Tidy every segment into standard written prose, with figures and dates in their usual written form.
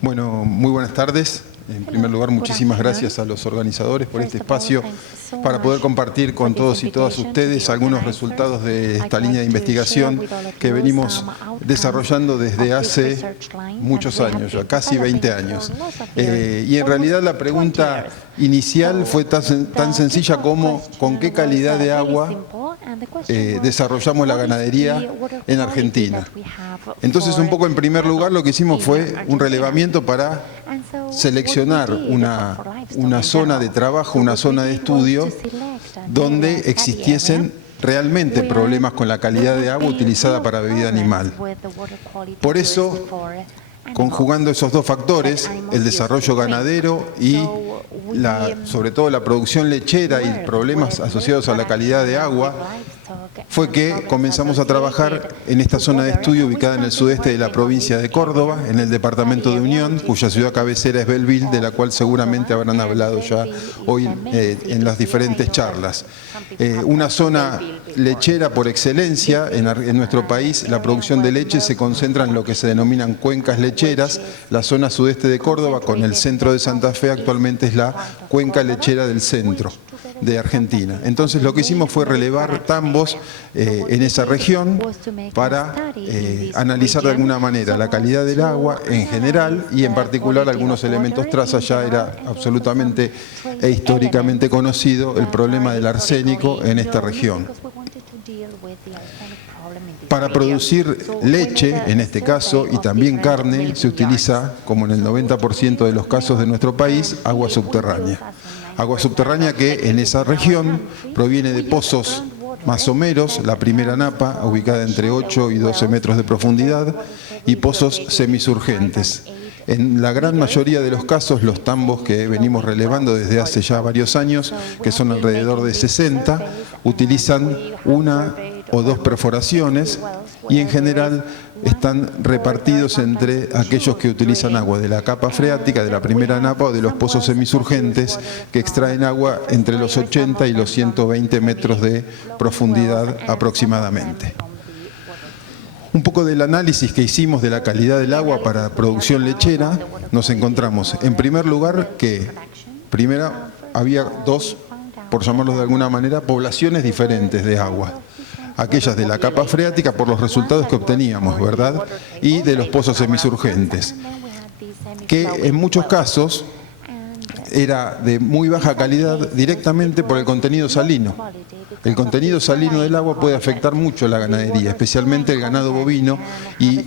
Bueno, muy buenas tardes. En primer lugar, muchísimas gracias a los organizadores por este espacio para poder compartir con todos y todas ustedes algunos resultados de esta línea de investigación que venimos desarrollando desde hace muchos años, ya casi 20 años. Y en realidad la pregunta inicial fue tan sencilla como ¿con qué calidad de agua desarrollamos la ganadería en Argentina? Entonces, un poco en primer lugar lo que hicimos fue un relevamiento para seleccionar una zona de trabajo, una zona de estudio donde existiesen realmente problemas con la calidad de agua utilizada para bebida animal. Por eso, conjugando esos dos factores, el desarrollo ganadero y sobre todo la producción lechera y problemas asociados a la calidad de agua, fue que comenzamos a trabajar en esta zona de estudio ubicada en el sudeste de la provincia de Córdoba, en el departamento de Unión, cuya ciudad cabecera es Belleville, de la cual seguramente habrán hablado ya hoy en las diferentes charlas. Una zona lechera por excelencia. En nuestro país la producción de leche se concentra en lo que se denominan cuencas lecheras. La zona sudeste de Córdoba, con el centro de Santa Fe, actualmente es la cuenca lechera del centro de Argentina. Entonces lo que hicimos fue relevar tambos en esa región para analizar de alguna manera la calidad del agua en general y en particular algunos elementos traza. Ya era absolutamente e históricamente conocido el problema del arsénico en esta región. Para producir leche, en este caso, y también carne, se utiliza, como en el 90% de los casos de nuestro país, agua subterránea. Agua subterránea que en esa región proviene de pozos masomeros, la primera napa, ubicada entre 8 y 12 metros de profundidad, y pozos semisurgentes. En la gran mayoría de los casos, los tambos que venimos relevando desde hace ya varios años, que son alrededor de 60, utilizan una o dos perforaciones y en general están repartidos entre aquellos que utilizan agua de la capa freática, de la primera napa o de los pozos semisurgentes que extraen agua entre los 80 y los 120 metros de profundidad aproximadamente. Un poco del análisis que hicimos de la calidad del agua para producción lechera, nos encontramos en primer lugar que primero había dos, por llamarlos de alguna manera, poblaciones diferentes de agua. Aquellas de la capa freática por los resultados que obteníamos, ¿verdad? Y de los pozos semisurgentes, que en muchos casos era de muy baja calidad directamente por el contenido salino. El contenido salino del agua puede afectar mucho a la ganadería, especialmente el ganado bovino y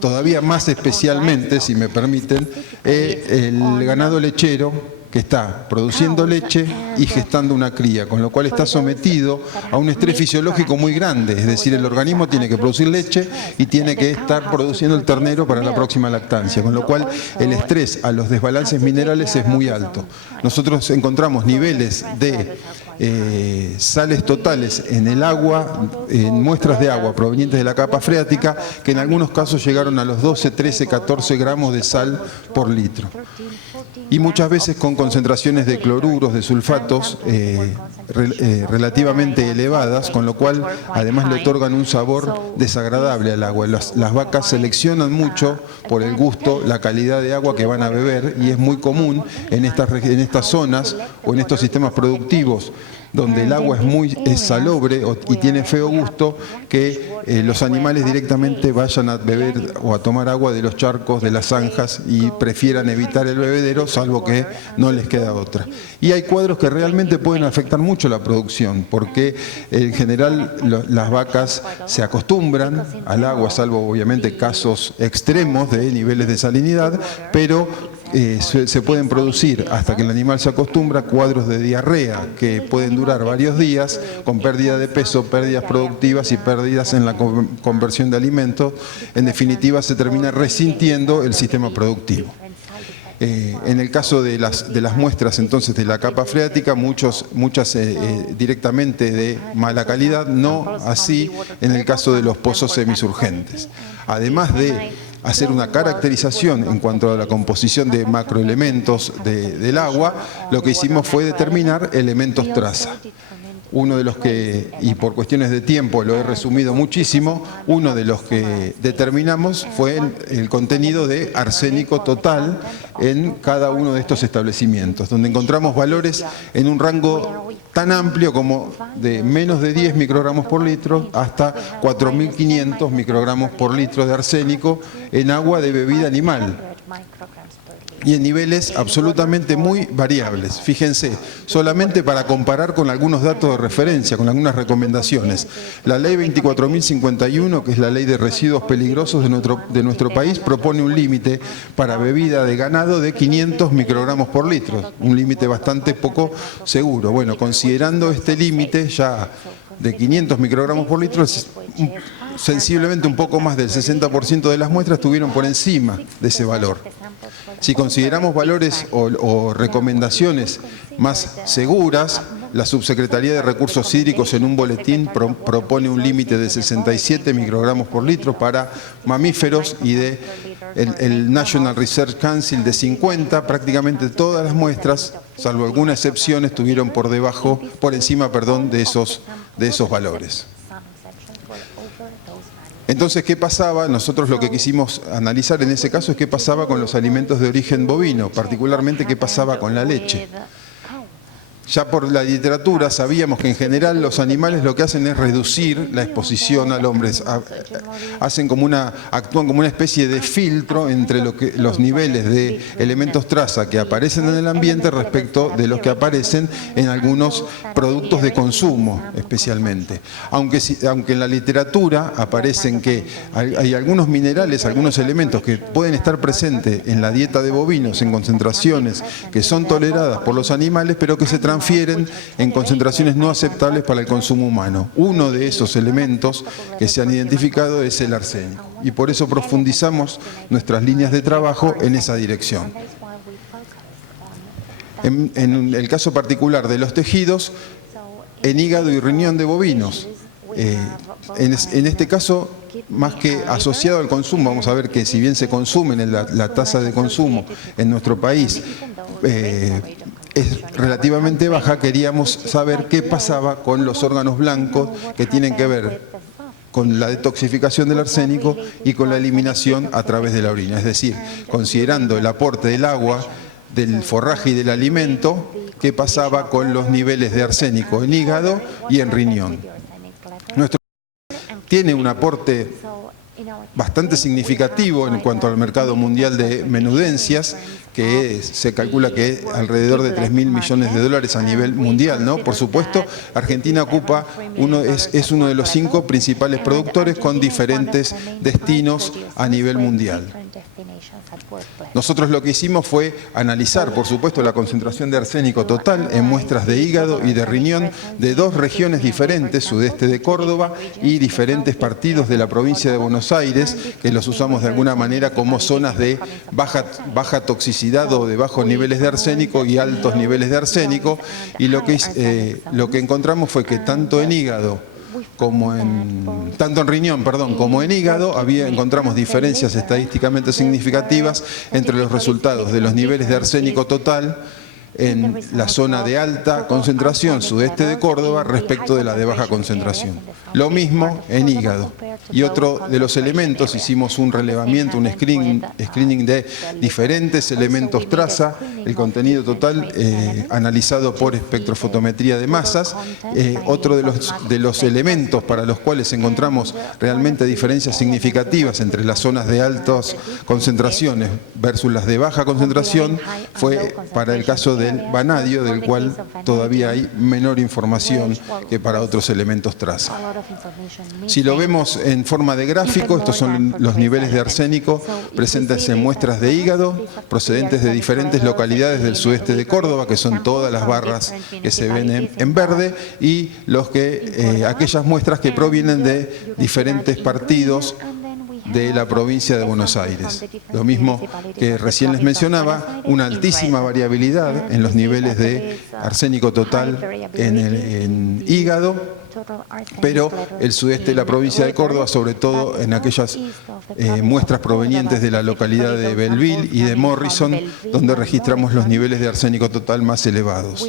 todavía más especialmente, si me permiten, el ganado lechero, que está produciendo leche y gestando una cría, con lo cual está sometido a un estrés fisiológico muy grande, es decir, el organismo tiene que producir leche y tiene que estar produciendo el ternero para la próxima lactancia, con lo cual el estrés a los desbalances minerales es muy alto. Nosotros encontramos niveles de sales totales en el agua, en muestras de agua provenientes de la capa freática, que en algunos casos llegaron a los 12, 13, 14 gramos de sal por litro. Y muchas veces con concentraciones de cloruros, de sulfatos relativamente elevadas, con lo cual además le otorgan un sabor desagradable al agua. Las vacas seleccionan mucho por el gusto, la calidad de agua que van a beber, y es muy común en estas zonas o en estos sistemas productivos donde el agua es salobre y tiene feo gusto, que los animales directamente vayan a beber o a tomar agua de los charcos, de las zanjas, y prefieran evitar el bebedero, salvo que no les queda otra. Y hay cuadros que realmente pueden afectar mucho la producción, porque en general las vacas se acostumbran al agua, salvo obviamente casos extremos de niveles de salinidad, pero se pueden producir, hasta que el animal se acostumbra, cuadros de diarrea que pueden durar varios días, con pérdida de peso, pérdidas productivas y pérdidas en la conversión de alimentos. En definitiva, se termina resintiendo el sistema productivo. En el caso de las muestras entonces de la capa freática, muchas directamente de mala calidad, no así en el caso de los pozos semisurgentes. Además de hacer una caracterización en cuanto a la composición de macroelementos del agua, lo que hicimos fue determinar elementos traza. uno de los que, y por cuestiones de tiempo lo he resumido muchísimo, uno de los que determinamos fue el contenido de arsénico total en cada uno de estos establecimientos, donde encontramos valores en un rango tan amplio como de menos de 10 microgramos por litro hasta 4.500 microgramos por litro de arsénico en agua de bebida animal, y en niveles absolutamente muy variables. Fíjense, solamente para comparar con algunos datos de referencia, con algunas recomendaciones. La ley 24.051, que es la ley de residuos peligrosos de nuestro país, propone un límite para bebida de ganado de 500 microgramos por litro, un límite bastante poco seguro. Bueno, considerando este límite ya de 500 microgramos por litro, sensiblemente un poco más del 60% de las muestras estuvieron por encima de ese valor. Si consideramos valores o recomendaciones más seguras, la Subsecretaría de Recursos Hídricos en un boletín propone un límite de 67 microgramos por litro para mamíferos y el National Research Council de 50. Prácticamente todas las muestras, salvo alguna excepción, estuvieron por encima de esos valores. Entonces, ¿qué pasaba? Nosotros lo que quisimos analizar en ese caso es qué pasaba con los alimentos de origen bovino, particularmente qué pasaba con la leche. Ya por la literatura sabíamos que en general los animales lo que hacen es reducir la exposición al hombre. Actúan como una especie de filtro entre los niveles de elementos traza que aparecen en el ambiente respecto de los que aparecen en algunos productos de consumo especialmente. Aunque en la literatura aparecen que hay algunos minerales, algunos elementos que pueden estar presentes en la dieta de bovinos en concentraciones que son toleradas por los animales, pero que se transfieren en concentraciones no aceptables para el consumo humano. Uno de esos elementos que se han identificado es el arsénico, y por eso profundizamos nuestras líneas de trabajo en esa dirección. En el caso particular de los tejidos, en hígado y riñón de bovinos, en este caso, más que asociado al consumo, vamos a ver que si bien se consumen, la tasa de consumo en nuestro país es relativamente baja, queríamos saber qué pasaba con los órganos blancos que tienen que ver con la detoxificación del arsénico y con la eliminación a través de la orina. Es decir, considerando el aporte del agua, del forraje y del alimento, qué pasaba con los niveles de arsénico en hígado y en riñón. Nuestro tiene un aporte bastante significativo en cuanto al mercado mundial de menudencias, que se calcula que es alrededor de 3.000 millones de dólares a nivel mundial, ¿no? Por supuesto, Argentina es uno de los 5 principales productores con diferentes destinos a nivel mundial. Nosotros lo que hicimos fue analizar, por supuesto, la concentración de arsénico total en muestras de hígado y de riñón de 2 regiones diferentes, sudeste de Córdoba y diferentes partidos de la provincia de Buenos Aires, que los usamos de alguna manera como zonas de baja toxicidad o de bajos niveles de arsénico y altos niveles de arsénico, y lo que encontramos fue que tanto en riñón como en hígado encontramos diferencias estadísticamente significativas entre los resultados de los niveles de arsénico total en la zona de alta concentración sudeste de Córdoba respecto de la de baja concentración. Lo mismo en hígado. Y otro de los elementos, hicimos un relevamiento, un screening de diferentes elementos traza, el contenido total analizado por espectrofotometría de masas. Otro de los elementos para los cuales encontramos realmente diferencias significativas entre las zonas de altas concentraciones versus las de baja concentración fue para el caso del vanadio, del cual todavía hay menor información que para otros elementos traza. Si lo vemos en forma de gráfico, estos son los niveles de arsénico presentes en muestras de hígado procedentes de diferentes localidades del sudeste de Córdoba, que son todas las barras que se ven en verde, y aquellas muestras que provienen de diferentes partidos de la provincia de Buenos Aires. Lo mismo que recién les mencionaba, una altísima variabilidad en los niveles de arsénico total en hígado, pero el sudeste de la provincia de Córdoba, sobre todo en aquellas muestras provenientes de la localidad de Belleville y de Morrison, donde registramos los niveles de arsénico total más elevados.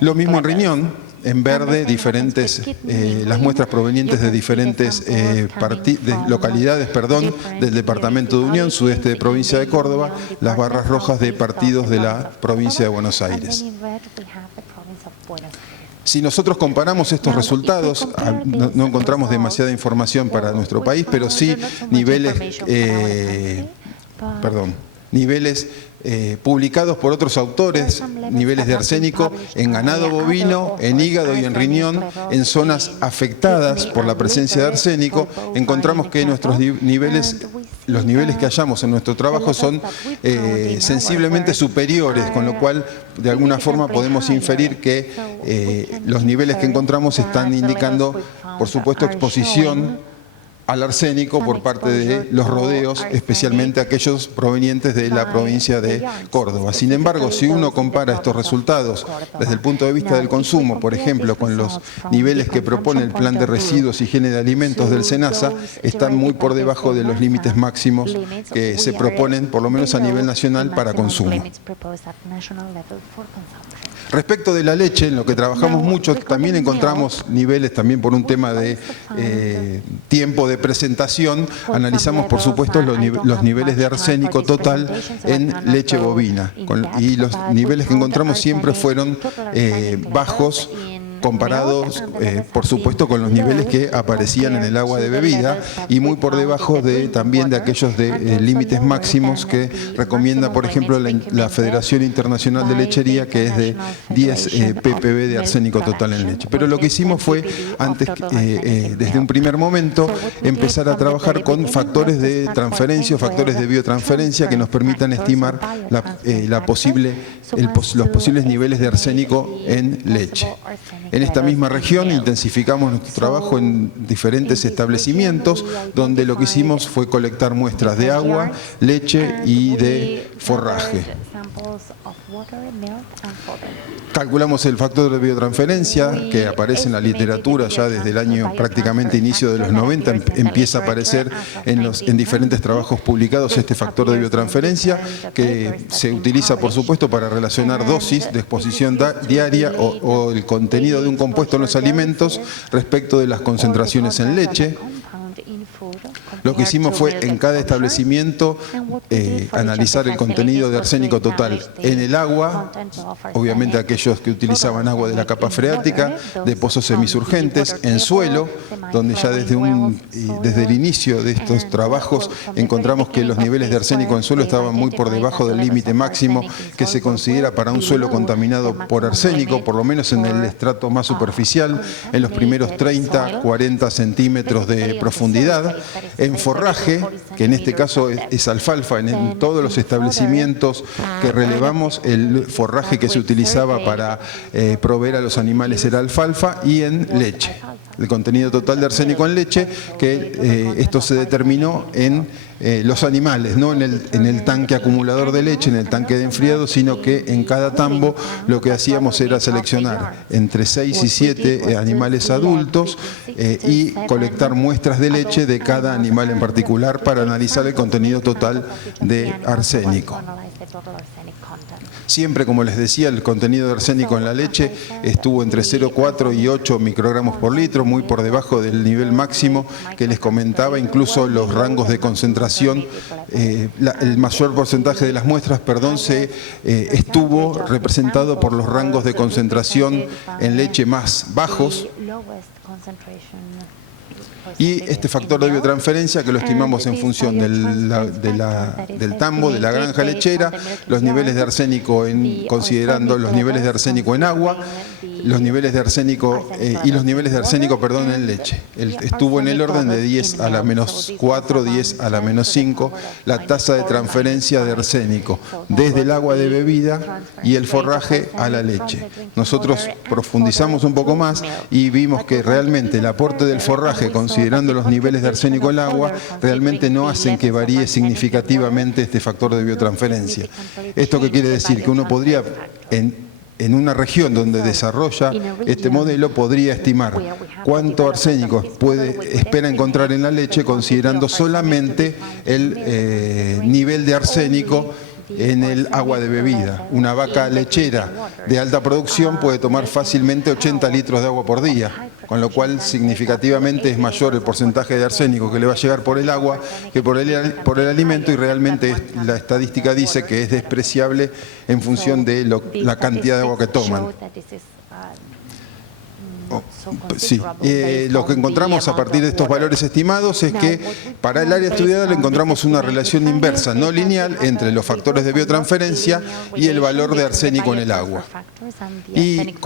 Lo mismo en riñón, en verde, diferentes, las muestras provenientes de diferentes localidades del Departamento de Unión, sudeste de provincia de Córdoba, las barras rojas de partidos de la provincia de Buenos Aires. Si nosotros comparamos estos resultados, no encontramos demasiada información para nuestro país, pero sí niveles, publicados por otros autores, niveles de arsénico en ganado bovino, en hígado y en riñón, en zonas afectadas por la presencia de arsénico, encontramos que nuestros niveles, los niveles que hallamos en nuestro trabajo son sensiblemente superiores, con lo cual de alguna forma podemos inferir que los niveles que encontramos están indicando, por supuesto, exposición al arsénico por parte de los rodeos, especialmente aquellos provenientes de la provincia de Córdoba. Sin embargo, si uno compara estos resultados desde el punto de vista del consumo, por ejemplo, con los niveles que propone el Plan de Residuos y Higiene de Alimentos del SENASA, están muy por debajo de los límites máximos que se proponen, por lo menos a nivel nacional, para consumo. Respecto de la leche, en lo que trabajamos mucho, también encontramos niveles, también por un tema de tiempo de presentación, analizamos por supuesto los niveles de arsénico total en leche bovina, y los niveles que encontramos siempre fueron bajos, comparados, por supuesto, con los niveles que aparecían en el agua de bebida y muy por debajo también de aquellos límites máximos que recomienda, por ejemplo, la Federación Internacional de Lechería, que es de 10 ppb de arsénico total en leche. Pero lo que hicimos fue, desde un primer momento, empezar a trabajar con factores de transferencia o factores de biotransferencia que nos permitan estimar los posibles niveles de arsénico en leche. En esta misma región intensificamos nuestro trabajo en diferentes establecimientos, donde lo que hicimos fue colectar muestras de agua, leche y de forraje. Calculamos el factor de biotransferencia, que aparece en la literatura ya desde el año prácticamente inicio de los 90, empieza a aparecer en diferentes trabajos publicados este factor de biotransferencia, que se utiliza, por supuesto, para relacionar dosis de exposición diaria o el contenido de un compuesto en los alimentos respecto de las concentraciones en leche. Lo que hicimos fue en cada establecimiento analizar el contenido de arsénico total en el agua, obviamente aquellos que utilizaban agua de la capa freática, de pozos semisurgentes, en suelo, donde ya desde el inicio de estos trabajos encontramos que los niveles de arsénico en suelo estaban muy por debajo del límite máximo que se considera para un suelo contaminado por arsénico, por lo menos en el estrato más superficial, en los primeros 30-40 centímetros de profundidad. En forraje, que en este caso es alfalfa, en todos los establecimientos que relevamos, el forraje que se utilizaba para proveer a los animales era alfalfa, y en leche. El contenido total de arsénico en leche, que esto se determinó en los animales, no en el tanque acumulador de leche, en el tanque de enfriado, sino que en cada tambo lo que hacíamos era seleccionar entre 6 y 7 animales adultos y colectar muestras de leche de cada animal en particular para analizar el contenido total de arsénico. Siempre, como les decía, el contenido de arsénico en la leche estuvo entre 0,4 y 8 microgramos por litro, muy por debajo del nivel máximo que les comentaba. Incluso los rangos de concentración, el mayor porcentaje de las muestras, estuvo representado por los rangos de concentración en leche más bajos. Y este factor de biotransferencia, que lo estimamos en función del tambo, de la granja lechera, los niveles de arsénico considerando los niveles de arsénico en agua, los niveles de arsénico en leche. Estuvo en el orden de 10 a la menos 4, 10 a la menos 5, la tasa de transferencia de arsénico desde el agua de bebida y el forraje a la leche. Nosotros profundizamos un poco más y vimos que realmente el aporte del forraje, considerando los niveles de arsénico en el agua, realmente no hacen que varíe significativamente este factor de biotransferencia. ¿Esto qué quiere decir? Que uno podría, en una región donde desarrolla este modelo, podría estimar cuánto arsénico espera encontrar en la leche, considerando solamente el nivel de arsénico en el agua de bebida. Una vaca lechera de alta producción puede tomar fácilmente 80 litros de agua por día, con lo cual significativamente es mayor el porcentaje de arsénico que le va a llegar por el agua que por el alimento, y realmente la estadística dice que es despreciable en función de la cantidad de agua que toman. Sí, lo que encontramos a partir de estos valores estimados es que para el área estudiada le encontramos una relación inversa, no lineal, entre los factores de biotransferencia y el valor de arsénico en el agua. Y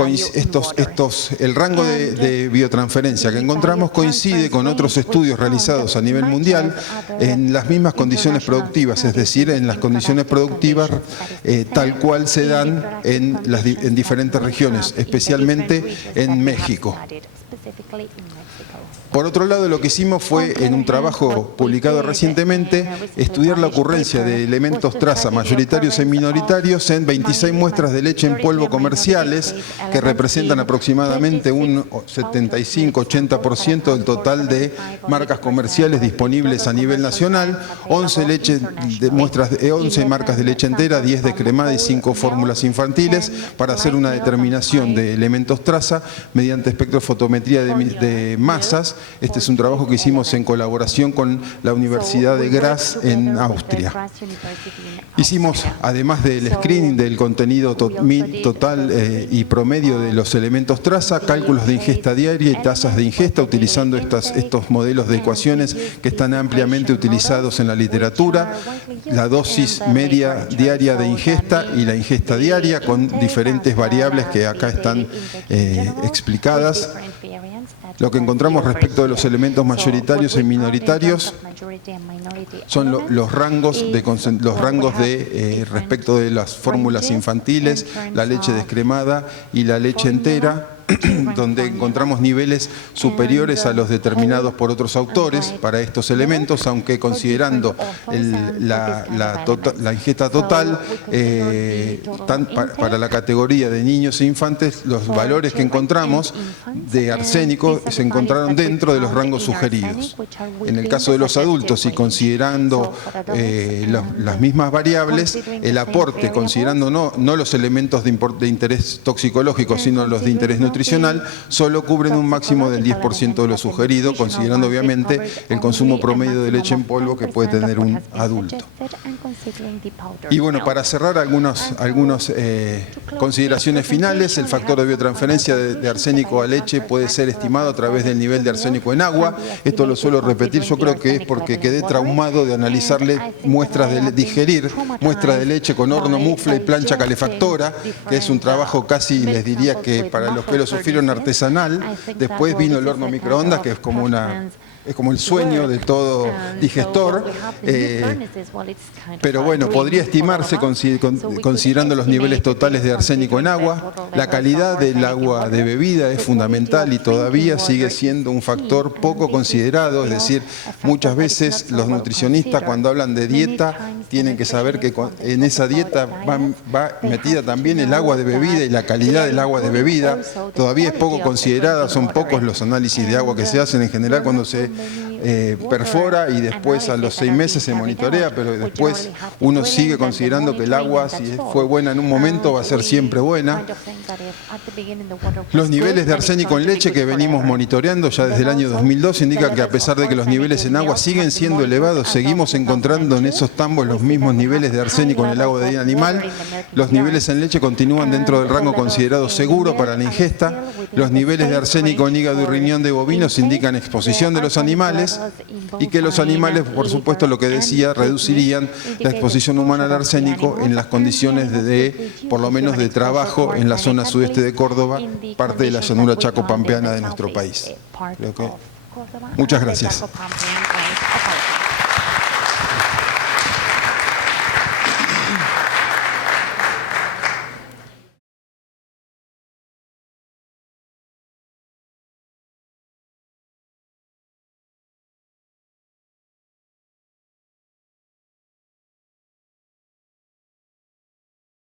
el rango de biotransferencia que encontramos coincide con otros estudios realizados a nivel mundial en las mismas condiciones productivas, es decir, en las condiciones productivas tal cual se dan en diferentes regiones, especialmente en México. Por otro lado, lo que hicimos fue, en un trabajo publicado recientemente, estudiar la ocurrencia de elementos traza mayoritarios y minoritarios en 26 muestras de leche en polvo comerciales, que representan aproximadamente un 75-80% del total de marcas comerciales disponibles a nivel nacional, 11 marcas de leche entera, 10 descremada y 5 fórmulas infantiles, para hacer una determinación de elementos traza mediante espectrofotometría de masas. Este es un trabajo que hicimos en colaboración con la Universidad de Graz en Austria. Hicimos, además del screening del contenido total y promedio de los elementos traza, cálculos de ingesta diaria y tasas de ingesta, utilizando estos modelos de ecuaciones que están ampliamente utilizados en la literatura, la dosis media diaria de ingesta y la ingesta diaria, con diferentes variables que acá están explicadas. Lo que encontramos respecto de los elementos mayoritarios y minoritarios son los rangos respecto de las fórmulas infantiles, la leche descremada y la leche entera, donde encontramos niveles superiores a los determinados por otros autores para estos elementos, aunque considerando la ingesta total, para la categoría de niños e infantes, los valores que encontramos de arsénico se encontraron dentro de los rangos sugeridos. En el caso de los adultos, y considerando las mismas variables, el aporte, considerando no los elementos de interés toxicológico, sino los de interés nutricional, solo cubren un máximo del 10% de lo sugerido, considerando obviamente el consumo promedio de leche en polvo que puede tener un adulto. Y bueno, para cerrar algunas consideraciones finales, el factor de biotransferencia de arsénico a leche puede ser estimado a través del nivel de arsénico en agua. Esto lo suelo repetir, yo creo que es porque quedé traumado de analizarle muestras de leche con horno, mufle y plancha calefactora, que es un trabajo casi, les diría que para los que lo sufrieron, artesanal. Después vino el horno microondas, que es como el sueño de todo digestor, pero bueno, podría estimarse considerando los niveles totales de arsénico en agua. La calidad del agua de bebida es fundamental y todavía sigue siendo un factor poco considerado, es decir, muchas veces los nutricionistas, cuando hablan de dieta, tienen que saber que en esa dieta va metida también el agua de bebida y la calidad del agua de bebida. Todavía es poco considerada, son pocos los análisis de agua que se hacen en general cuando se perfora, y después a los 6 meses se monitorea, pero después uno sigue considerando que el agua, si fue buena en un momento, va a ser siempre buena. Los niveles de arsénico en leche que venimos monitoreando ya desde el año 2002 indican que, a pesar de que los niveles en agua siguen siendo elevados, seguimos encontrando en esos tambos los mismos niveles de arsénico en el agua de animal. Los niveles en leche continúan dentro del rango considerado seguro para la ingesta. Los niveles de arsénico en hígado y riñón de bovinos indican exposición de los animales, y que los animales, por supuesto, lo que decía, reducirían la exposición humana al arsénico en las condiciones por lo menos de trabajo en la zona sudeste de Córdoba, parte de la llanura chaco-pampeana de nuestro país. Muchas gracias.